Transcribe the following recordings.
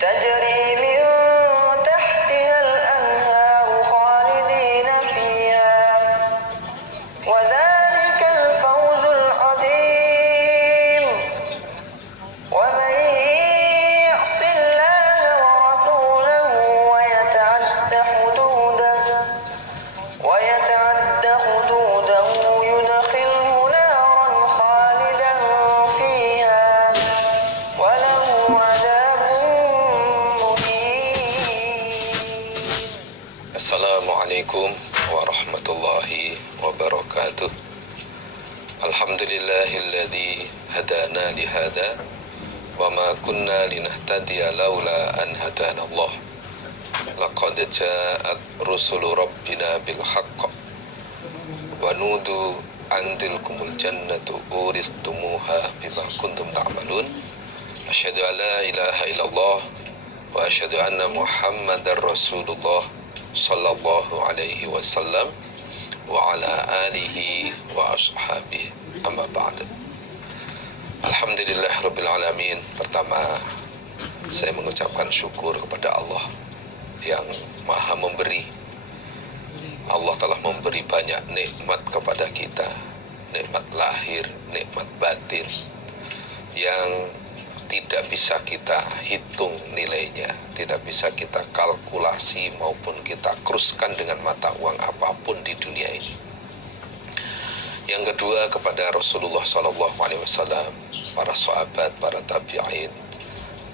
تجري من تحتها الأنهار خالدين فيها وذلك الفوز العظيم ومن يعص الله ورسوله ويتعد حدوده يدخله نارا خالدا فيها وله عذاب مهين. Assalamualaikum warahmatullahi wabarakatuh. Alhamdulillahilladzi hadana lihada wa ma kunna linahtadiya laula an hadana Allah. Laqad ja'at rusulu rabbina bil haqq wa nudu andilkumul jannatu uristumuha bima kuntum ta'malun. Asyhadu an la ilaha illallah wa asyhadu anna Muhammadar Rasulullah sallallahu alaihi wasallam wa ala alihi wa ashabihi, amma ba'd. Alhamdulillah rabbil alamin. Pertama, saya mengucapkan syukur kepada Allah yang maha memberi. Allah telah memberi banyak nikmat kepada kita, nikmat lahir, nikmat batin, yang tidak bisa kita hitung nilainya, tidak bisa kita kalkulasi maupun kita kruskan dengan mata uang apapun di dunia ini. Yang kedua, kepada Rasulullah SAW, para sahabat, para tabi'in,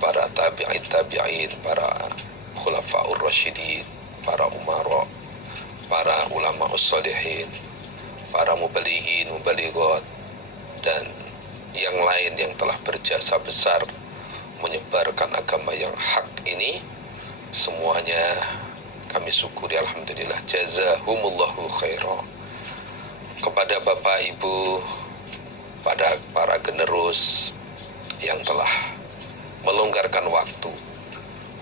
para tabi'in, para khulafaur rasyidin, para umara, para ulama ussalihin, para mubalighin, mubaligot, dan yang lain yang telah berjasa besar menyebarkan agama yang hak ini, semuanya kami syukuri alhamdulillah. Jazahumullahu khairan. Kepada Bapak Ibu, pada para generus yang telah melonggarkan waktu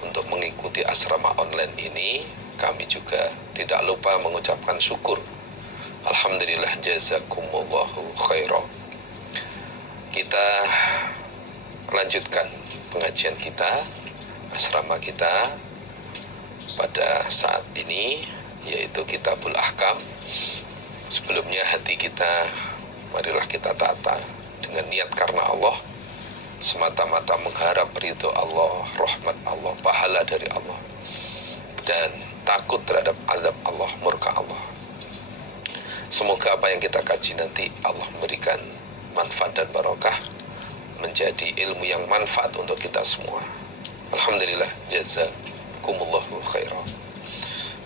untuk mengikuti asrama online ini, kami juga tidak lupa mengucapkan syukur. Alhamdulillah, jazakumullahu khairan. Kita lanjutkan pengajian kita, asrama kita pada saat ini, yaitu Kitabul Ahkam. Sebelumnya hati kita, marilah kita tata dengan niat karena Allah, semata-mata mengharap ridho Allah, rahmat Allah, pahala dari Allah, dan takut terhadap azab Allah, murka Allah. Semoga apa yang kita kaji nanti Allah memberikan manfaat dan barokah, menjadi ilmu yang manfaat untuk kita semua. Alhamdulillah, jazakumullahu khairan.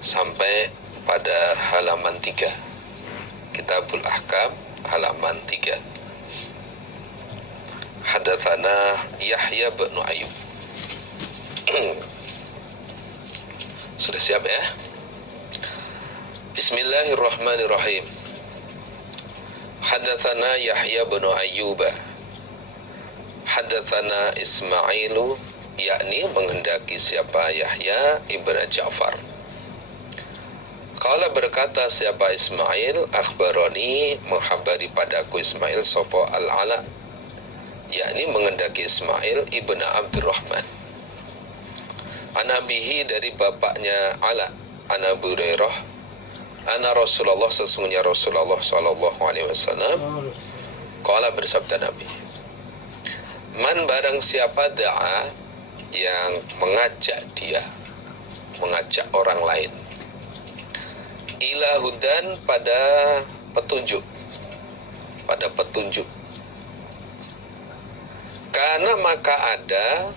Sampai pada halaman 3, Kitabul Ahkam, halaman 3. Hadatsana Yahya bin Ayyub. Sudah siap ya? Bismillahirrahmanirrahim. Hadatsana Yahya bin Ayyub. Hadatsana Ismailu, yakni menghendaki siapa Yahya ibn Ja'far. Qala, berkata siapa Ismail, akhbaroni, menghabari padaku Ismail sapa al-Ala, yakni menghendaki Ismail ibn Abdurrahman. Anabihi, dari bapaknya Ala, ana Abu Hurairah, ana Rasulullah, sesungguhnya Rasulullah sallallahu alaihi wasallam, qala, bersabda Nabi, man, barang siapa da'a, yang mengajak dia, mengajak orang lain, ila hudan, pada petunjuk, karena maka ada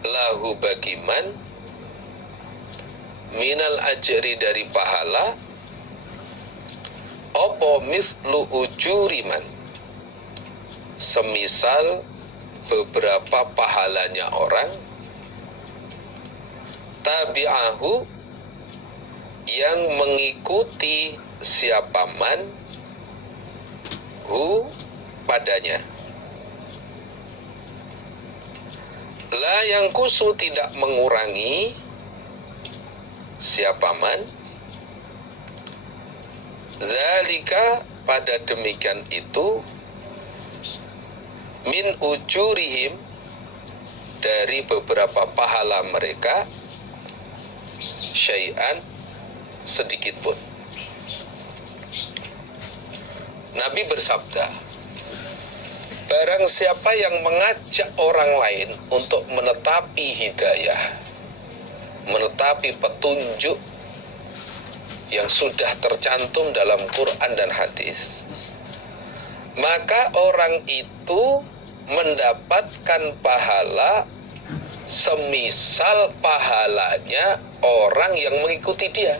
lahu bagiman minal ajri, dari pahala, opo mislu ujuriman, semisal beberapa pahalanya orang, tabi'ahu, yang mengikuti siapa man hu, padanya. La yang kusu, tidak mengurangi siapa man, zalika, pada demikian itu, min ujurihim, dari beberapa pahala mereka syai'an, sedikit pun. Nabi bersabda, barang siapa yang mengajak orang lain untuk menetapi hidayah, menetapi petunjuk yang sudah tercantum dalam Quran dan hadis, maka orang itu mendapatkan pahala semisal pahalanya orang yang mengikuti dia,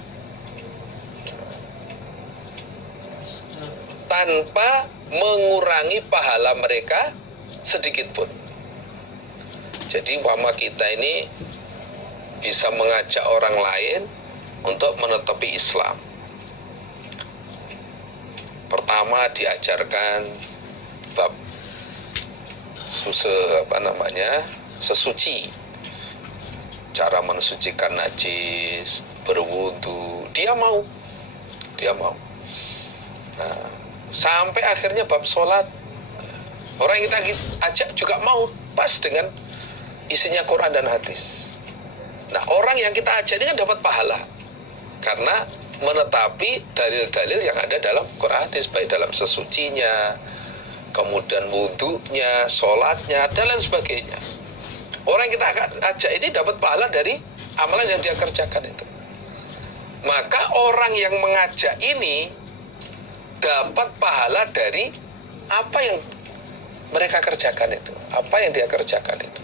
tanpa mengurangi pahala mereka sedikit pun. Jadi umpama kita ini bisa mengajak orang lain untuk menetapi Islam. Pertama diajarkan bab sesuci, cara mensucikan najis, berwudu, dia mau. Nah, sampai akhirnya bab sholat, orang yang kita ajak juga mau, pas dengan isinya Quran dan hadis. Nah, orang yang kita ajak ini kan dapat pahala karena menetapi dalil-dalil yang ada dalam Quran hadis, baik dalam sesucinya, kemudian wudunya, sholatnya, dan lain sebagainya. Orang yang kita ajak ini dapat pahala dari amalan yang dia kerjakan itu. Maka orang yang mengajak ini dapat pahala dari apa yang mereka kerjakan itu, apa yang dia kerjakan itu.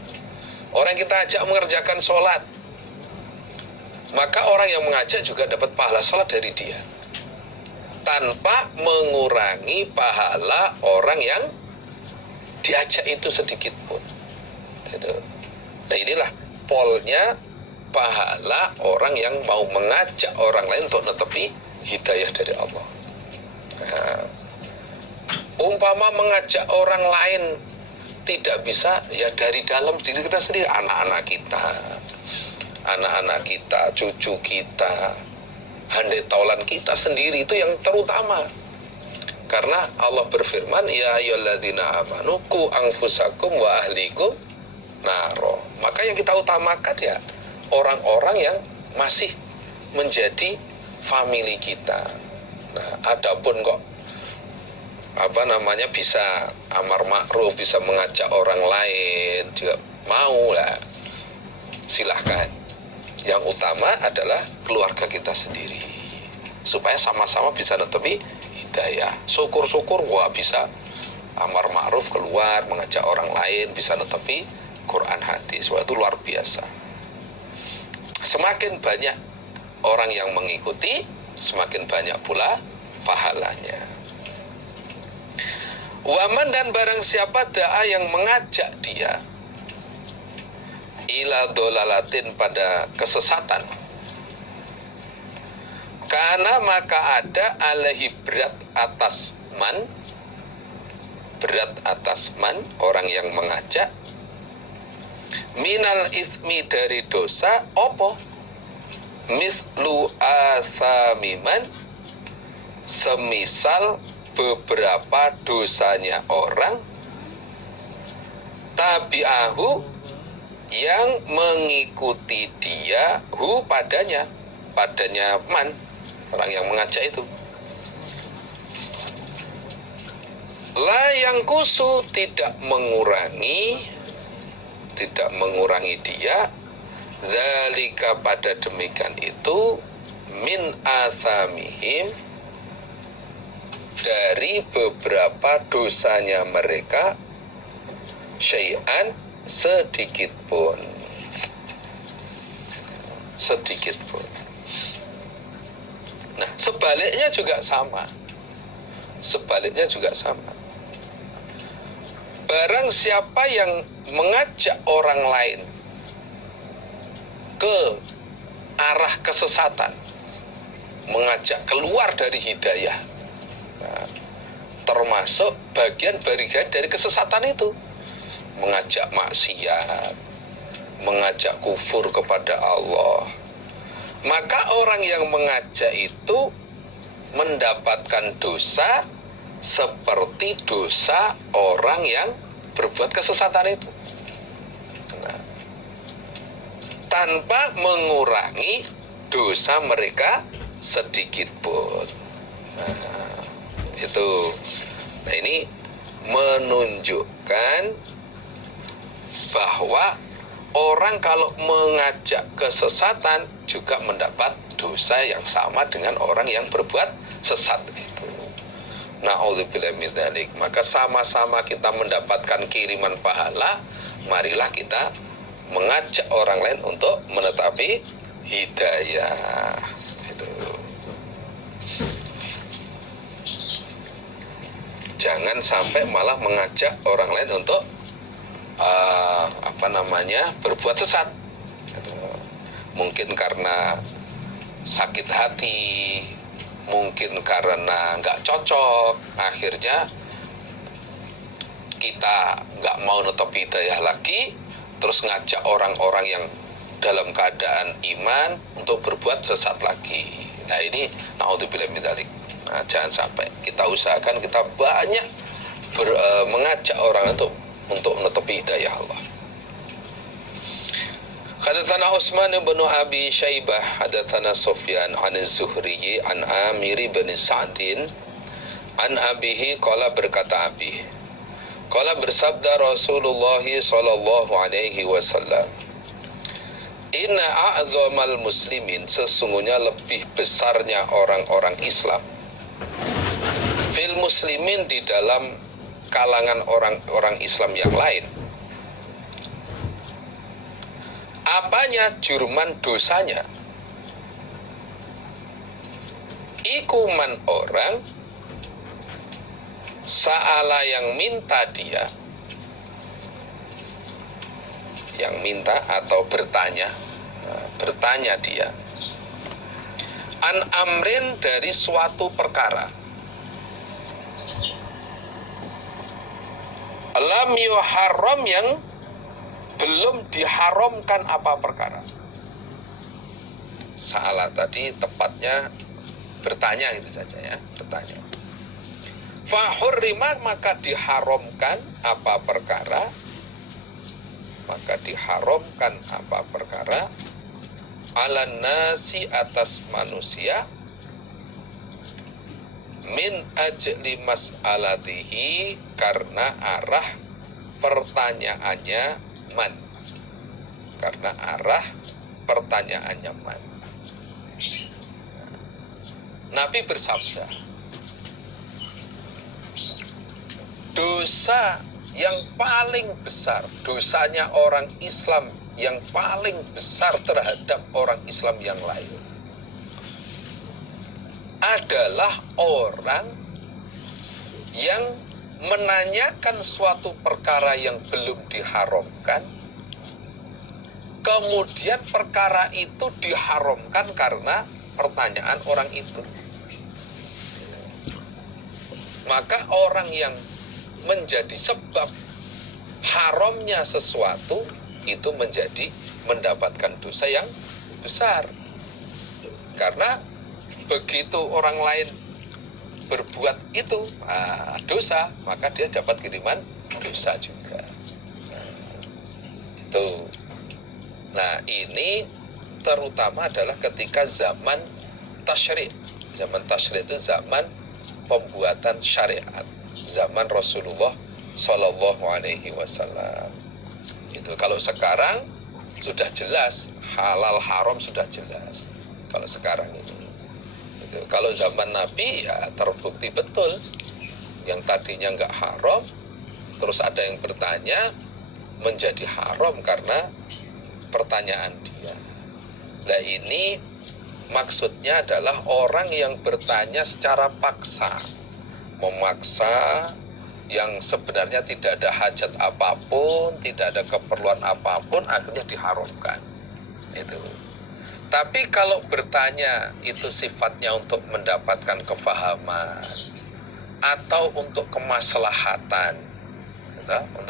Orang yang kita ajak mengerjakan sholat, maka orang yang mengajak juga dapat pahala sholat dari dia, tanpa mengurangi pahala orang yang diajak itu sedikit pun. Gitu. Nah, inilah polnya pahala orang yang mau mengajak orang lain untuk netepi hidayah dari Allah. Nah, umpama mengajak orang lain tidak bisa, ya dari dalam diri kita sendiri, anak-anak kita, cucu kita, handai taulan kita sendiri, itu yang terutama. Karena Allah berfirman, ya ayyuhalladzina amanu qu anfusakum wa ahlikum naro. Maka yang kita utamakan ya orang-orang yang masih menjadi family kita. Nah, adapun kok bisa amar ma'ruf, bisa mengajak orang lain juga mau lah, silahkan. Yang utama adalah keluarga kita sendiri, supaya sama-sama bisa netepi hidayah. Syukur-syukur gua bisa amar ma'ruf keluar, mengajak orang lain, bisa netepi Quran hadis. Wah, itu luar biasa. Semakin banyak orang yang mengikuti, semakin banyak pula pahalanya. Waman, dan barang siapa da'a yang mengajak dia ila dolalatin, pada kesesatan, karena maka ada alaihi berat atas man orang yang mengajak, minal ismi, dari dosa, opo mislu asamiman, semisal beberapa dosanya orang, tabi'ahu, yang mengikuti dia, hu, padanya man, orang yang mengajak itu. La yang kusu, tidak mengurangi dia, zalika, pada demikian itu, min athamihim, dari beberapa dosanya mereka, syai'an, sedikit pun. Nah, sebaliknya juga sama. Barang siapa yang mengajak orang lain ke arah kesesatan, mengajak keluar dari hidayah, nah, termasuk bagian dari kesesatan itu, mengajak maksiat, mengajak kufur kepada Allah, maka orang yang mengajak itu mendapatkan dosa seperti dosa orang yang berbuat kesesatan itu. Nah, tanpa mengurangi dosa mereka sedikit pun. Nah, itu. Nah, ini menunjukkan bahwa orang kalau mengajak kesesatan juga mendapat dosa yang sama dengan orang yang berbuat sesat itu. Na'udzubillah min dzalik. Maka sama-sama kita mendapatkan kiriman pahala, marilah kita mengajak orang lain untuk menetapi hidayah. Itu. Jangan sampai malah mengajak orang lain untuk berbuat sesat. Mungkin karena sakit hati, mungkin karena nggak cocok, akhirnya kita nggak mau nutup hidayah lagi, terus ngajak orang-orang yang dalam keadaan iman untuk berbuat sesat lagi. Nah, ini na'udzubillah min dzalik. Nah, jangan sampai. Kita usahakan kita banyak mengajak orang untuk menutupi hidayah Allah. Hadatsana Utsman bin Abi Syaibah, hadatsana Sufyan an Az-Zuhri an Amir bin Sa'din an abihi qala, berkata Abi, qala bersabda Rasulullah sallallahu alaihi wasallam, inna a'zamal muslimin, sesungguhnya lebih besarnya orang-orang Islam, fil muslimin, di dalam kalangan orang-orang Islam yang lain. Apanya? Jurman, dosanya. Ikuman orang sa'ala, yang minta dia, yang minta atau bertanya, bertanya dia, an amrin, dari suatu perkara, lam yuharram, yang belum diharamkan apa perkara. Salah tadi tepatnya bertanya itu saja ya, bertanya. Fahurrima, maka diharamkan apa perkara, maka diharamkan apa perkara, ala nasi, atas manusia, min ajli mas'alatihi, karena arah pertanyaannya man, karena arah pertanyaannya man. Nabi bersabda, dosa yang paling besar, dosanya orang Islam yang paling besar terhadap orang Islam yang lain adalah orang yang menanyakan suatu perkara yang belum diharamkan, kemudian perkara itu diharamkan karena pertanyaan orang itu. Maka orang yang menjadi sebab haramnya sesuatu itu mendapatkan dosa yang besar. Karena begitu orang lain berbuat itu dosa, maka dia dapat kiriman dosa juga. Itu. Nah, ini terutama adalah ketika zaman tasyri'. Zaman tasyri' itu zaman pembuatan syariat, zaman Rasulullah Sallallahu Alaihi Wasallam. Itu kalau sekarang sudah jelas, halal haram sudah jelas. Kalau sekarang ini. Kalau zaman Nabi ya terbukti betul, yang tadinya nggak haram, terus ada yang bertanya menjadi haram karena pertanyaan dia. Nah, ini maksudnya adalah orang yang bertanya secara paksa, memaksa, yang sebenarnya tidak ada hajat apapun, tidak ada keperluan apapun, akhirnya diharamkan. Itu. Tapi kalau bertanya itu sifatnya untuk mendapatkan kefahaman atau untuk kemaslahatan, untuk